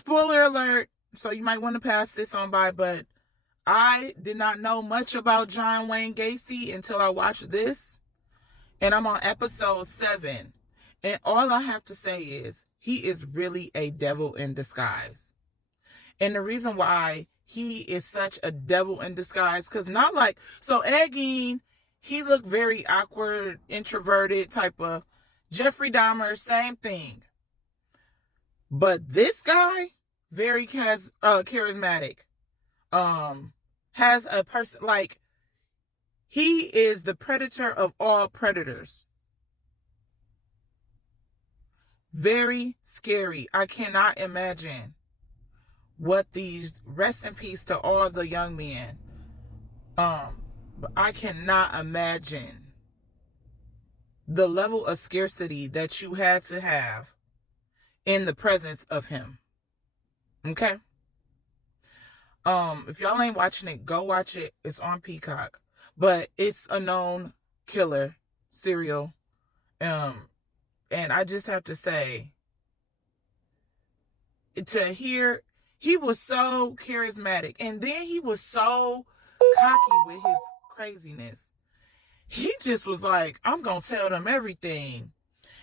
Spoiler alert, so you might want to pass this on by, but I did not know much about John Wayne Gacy until I watched this. And I'm on episode 7. And all I have to say is he is really a devil in disguise. And the reason why he is such a devil in disguise, because not like, so Ed Gein, he looked very awkward, introverted type of. Jeffrey Dahmer, same thing. But this guy, very charismatic. Has a person, like, he is the predator of all predators. Very scary. I cannot imagine what these, rest in peace to all the young men. But I cannot imagine the level of scarcity that you had to have in the presence of him. Okay? If y'all ain't watching it, go watch it. It's on Peacock. But it's a known killer, serial. And I just have to say, to hear, he was so charismatic. And then he was so cocky with his craziness. He just was like, I'm going to tell them everything.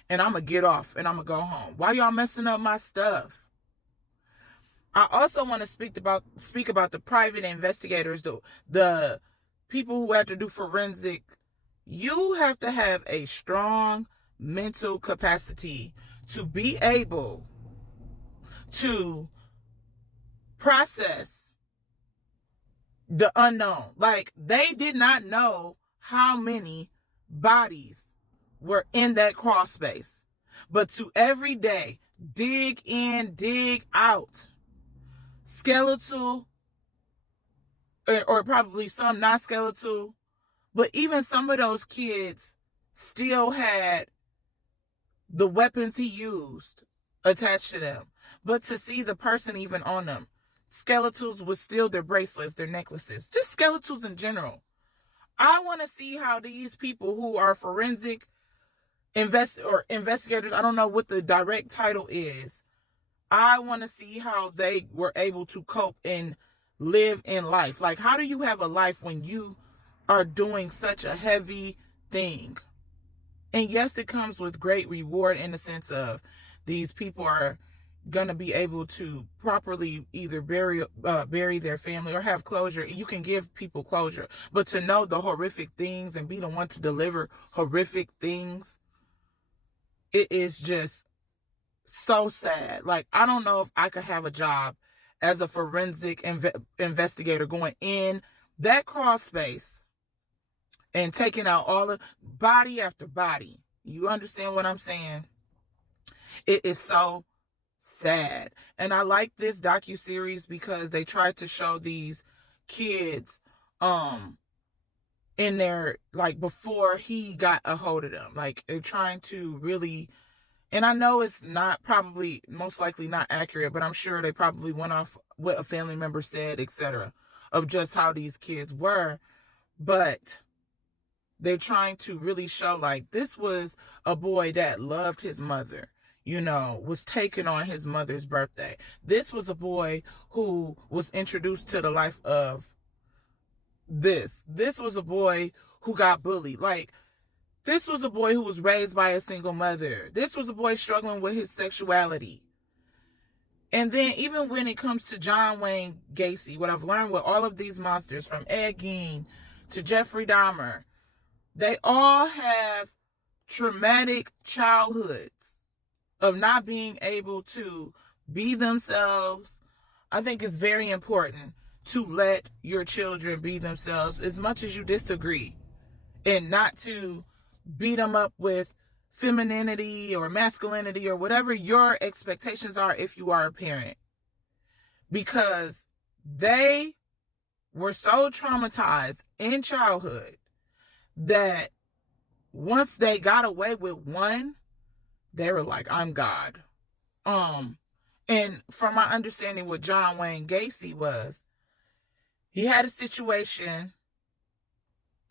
And I'm going to get off and I'm going to go home. Why y'all messing up my stuff? I also want to speak about the private investigators, the people who have to do forensic. You have to have a strong mental capacity to be able to process the unknown. Like, they did not know how many bodies were in that crawl space. But to every day, dig in, dig out, skeletal, or probably some not skeletal, but even some of those kids still had the weapons he used attached to them. But to see the person even on them, skeletals with still their bracelets, their necklaces, just skeletals in general. I want to see how these people who are forensic investigators, I don't know what the direct title is, I want to see how they were able to cope and live in life. Like, how do you have a life when you are doing such a heavy thing? And yes, it comes with great reward in the sense of these people are going to be able to properly either bury their family or have closure. You can give people closure. But to know the horrific things and be the one to deliver horrific things, it is just so sad. Like, I don't know if I could have a job as a forensic investigator going in that crawl space and taking out all the body after body. You understand what I'm saying? It is so sad. And I like this docu-series because they tried to show these kids in their, like, before he got a hold of them. Like, they're trying to really, and I know it's not, probably most likely not accurate, but I'm sure they probably went off what a family member said, etc., of just how these kids were. But they're trying to really show, like, this was a boy that loved his mother, was taken on his mother's birthday. This was a boy who was introduced to the life of this. This was a boy who got bullied. Like, this was a boy who was raised by a single mother. This was a boy struggling with his sexuality. And then even when it comes to John Wayne Gacy, what I've learned with all of these monsters, from Ed Gein to Jeffrey Dahmer, they all have traumatic childhoods of not being able to be themselves. I think it's very important to let your children be themselves as much as you disagree, and not to beat them up with femininity or masculinity or whatever your expectations are if you are a parent. Because they were so traumatized in childhood that once they got away with one, they were like, I'm God. And from my understanding what John Wayne Gacy was, he had a situation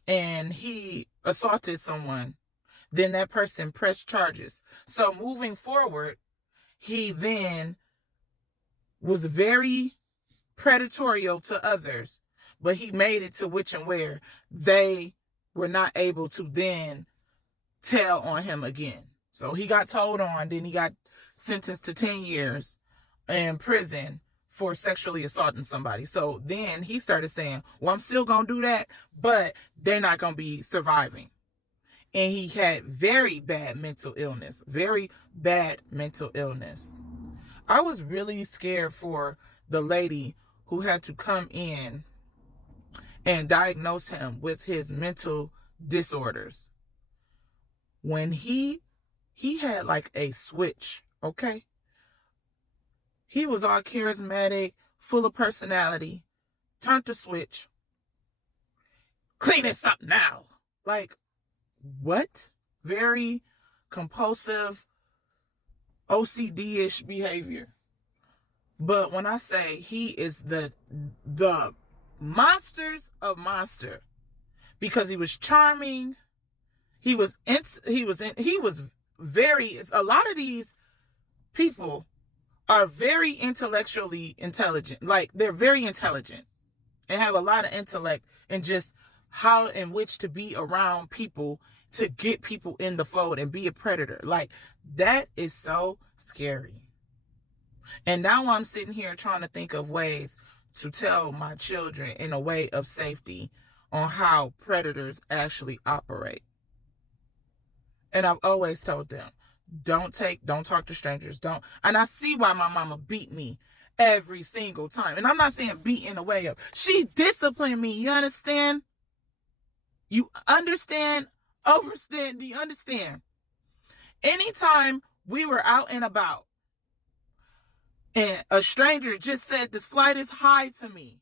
and he assaulted someone. Then that person pressed charges. So moving forward, he then was very predatorial to others, but he made it to which and where they were not able to then tell on him again. So he got told on, then he got sentenced to 10 years in prison for sexually assaulting somebody. So then he started saying, well, I'm still going to do that, but they're not going to be surviving. And he had very bad mental illness, very bad mental illness. I was really scared for the lady who had to come in and diagnose him with his mental disorders. When he had like a switch, okay? He was all charismatic, full of personality, turned the switch. Clean this up now. Like, what? Very compulsive, OCD-ish behavior. But when I say he is the monsters of monster, because he was charming, he was very, a lot of these people are very intellectually intelligent. Like, they're very intelligent and have a lot of intellect and just how in which to be around people to get people in the fold and be a predator. Like, that is so scary. And now I'm sitting here trying to think of ways to tell my children in a way of safety on how predators actually operate. And I've always told them, don't talk to strangers. And I see why my mama beat me every single time. And I'm not saying beat in a way of, she disciplined me. You understand? You understand? Overstand? Do you understand? Anytime we were out and about and a stranger just said the slightest hi to me,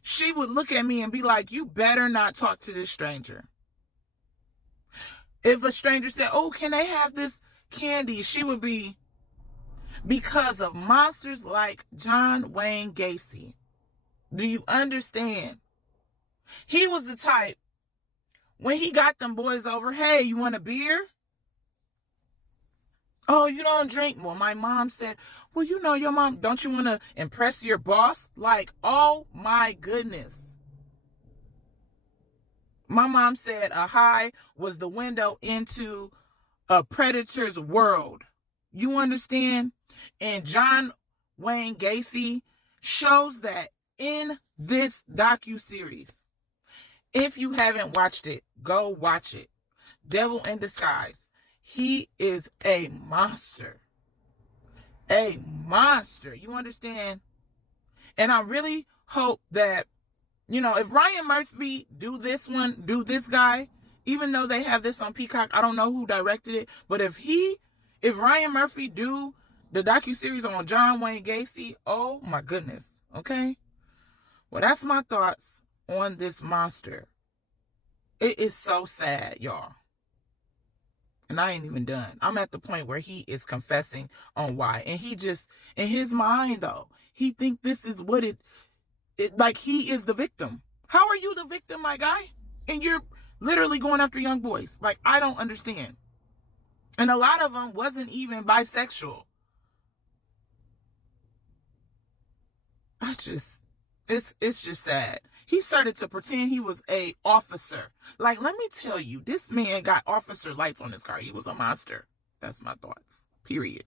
she would look at me and be like, you better not talk to this stranger. If a stranger said, oh, can I have this candy? She would be, because of monsters like John Wayne Gacy. Do you understand? He was the type, when he got them boys over, hey, you want a beer? Oh, you don't drink? Well, my mom said, well, you know your mom, don't you want to impress your boss? Like, oh my goodness. My mom said a hi was the window into a predator's world. You understand? And John Wayne Gacy shows that in this docu-series. If you haven't watched it, go watch it. Devil in Disguise. He is a monster. A monster. You understand? And I really hope that, you know, if Ryan Murphy do this guy, even though they have this on Peacock, I don't know who directed it, but if Ryan Murphy do the docu-series on John Wayne Gacy, oh my goodness, okay? Well, that's my thoughts on this monster. It is so sad, y'all. And I ain't even done. I'm at the point where he is confessing on why. And he just, in his mind though, he think this is what it like he is the victim. How are you the victim, my guy? And you're literally going after young boys. Like, I don't understand. And a lot of them wasn't even bisexual. It's just sad. He started to pretend he was a officer. Like, let me tell you, this man got officer lights on his car. He was a monster. That's my thoughts. Period.